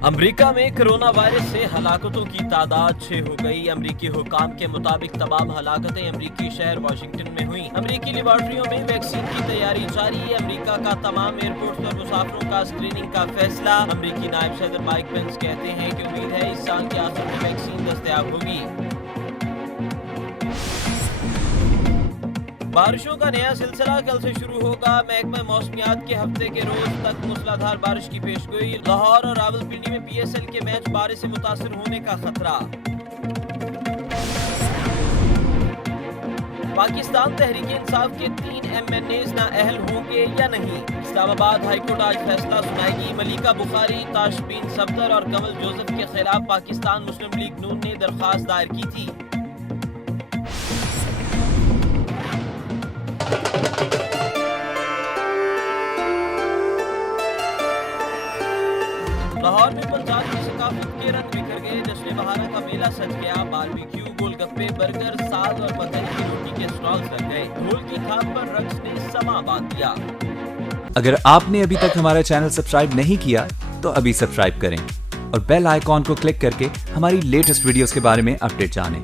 America में corona virus से हलाकतों की तादाद 6 हो गई। अमेरिकी हुकाम के मुताबिक तमाम हलाकतें अमेरिकी शहर वाशिंगटन में हुई। अमेरिकी लेबॉर्ट्रियों में वैक्सीन की तैयारी जारी है। अमेरिका का तमाम एयरपोर्ट पर मुसाफिरों का स्क्रीनिंग का फैसला। अमेरिकी नायब सदर माइक पेंस कहते हैं कि उम्मीद है इस साल के आखिर में वैक्सीन दस्तयाब होगी। बारिशों का नया सिलसिला कल से शुरू होगा। महकमा मौसमियात के हफ्ते के रोज तक मूसलाधार बारिश की पेशगोई। लाहौर और रावलपिंडी में PSL के मैच बारिश से मुतासिर होने का खतरा। पाकिस्तान तहरीक इंसाफ के 3 MNAs नाअहल होंगे या नहीं। इस्लामाबाद हाईकोर्ट आज फैसला सुनाएगी। मलिका बुखारी, ताशबीन सफदर और कमल जोसेफ के खिलाफ पाकिस्तान मुस्लिम लीग नून ने दरख्वास्त दायर की थी। लाहौर में पंजाब की सकाफत के रंग बिखर गए। जश्न बहारा का मेला सज गया। बारबेक्यू, गोलगप्पे, बर्गर, साग और पतंग की रोटी के स्टॉल्स लग गए। ढोल की थाप पर रक्स ने समा बांध दिया। अगर आपने अभी तक हमारा चैनल सब्सक्राइब नहीं किया तो अभी सब्सक्राइब करें और बेल आइकॉन को क्लिक करके हमारी लेटेस्ट वीडियोस के बारे में अपडेट जानें।